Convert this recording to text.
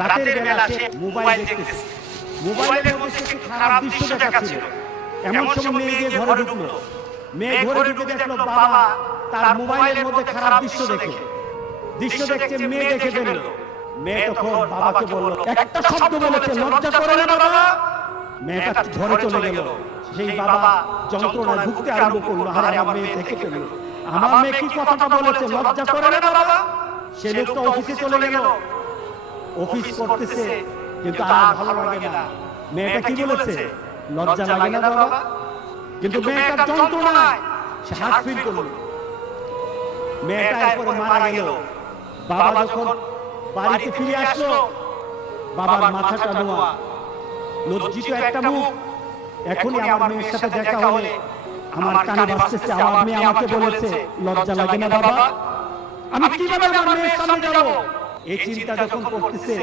রাতের বেলা সে মোবাইল দেখতেছে, মোবাইলের মধ্যে কিছু খারাপ দৃশ্য দেখাচ্ছিল। এমন সময় মেয়ে গিয়ে ঘরে ঢুকলো। মেয়ে ঘরে ঢুকে দেখলো বাবা তার মোবাইলের মধ্যে খারাপ দৃশ্য দেখছে, মেয়ে দেখে ফেলল। মেয়ে তখন বাবাকে বলল, একটা শব্দ বলেছে, লজ্জা করে না বাবা? মেয়েটা ঘরে চলে গেল। সেই বাবা যন্ত্রণায় ভুগতে আরম্ভ করলো, আরে আমার মেয়ে দেখে ফেলল, আমার মেয়ে কি কথাটা বলেছে, লজ্জা করে না বাবা? সে লোকটা অফিসে চলে গেল, অফিস করতেছে, কিন্তু আর ভালো লাগে না। মেয়েটা কি বলেছে, লজ্জা লাগে না বাবা? কিন্তু মেয়েটার যন্ত্রণায় সে হার্ট ফিল করলো। মেয়েটা এরপরে মারা গেল। বাবা যখন বাড়িতে ফিরে আসলো, বাবার মাথাটা নোয়া, লজ্জিত একটা মুখ। এখনই আমার মেয়ের সাথে দেখা হলে আমার কানে বাজতেছে, আমার মেয়ে আমাকে বলেছে, লজ্জা লাগে না বাবা? আমি কিভাবে আমার মেয়ের সামনে যাব? এই চিন্তা যখন করতেছে,